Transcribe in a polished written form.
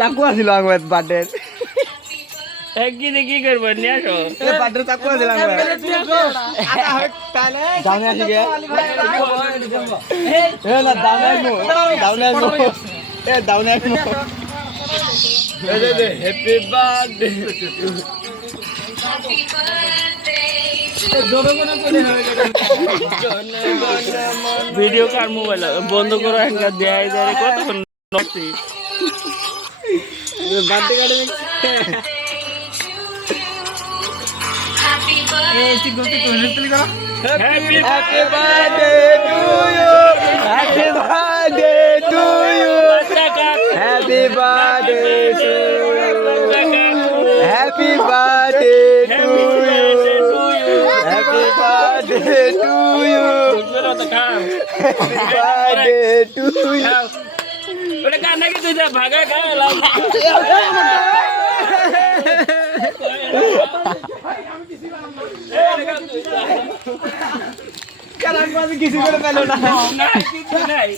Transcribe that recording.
চাকু আছিল আমার বার্থডে একদিনে কি করবো নিয়ে আসো বার্থডে চাকু আছিল আমার দাউনে আসি গে এ না দাউনে আসবো এ দাউনে আসবো হ্যাপি বার্থডে ভিডিও কার মোবাইল বন্ধ করো একটা দেয় দেয় কতক্ষণ নড়ছি বার্থডে কাটে happy Happy birthday to you. Happy birthday to you. Happy birthday to you. Happy birthday to you. Happy birthday to you. Happy birthday to you. ওটা কার নাকি তুই যা ভাগা খাওয়ালাম কারণ আমি কিছু করে পেলো না না কিছু নাই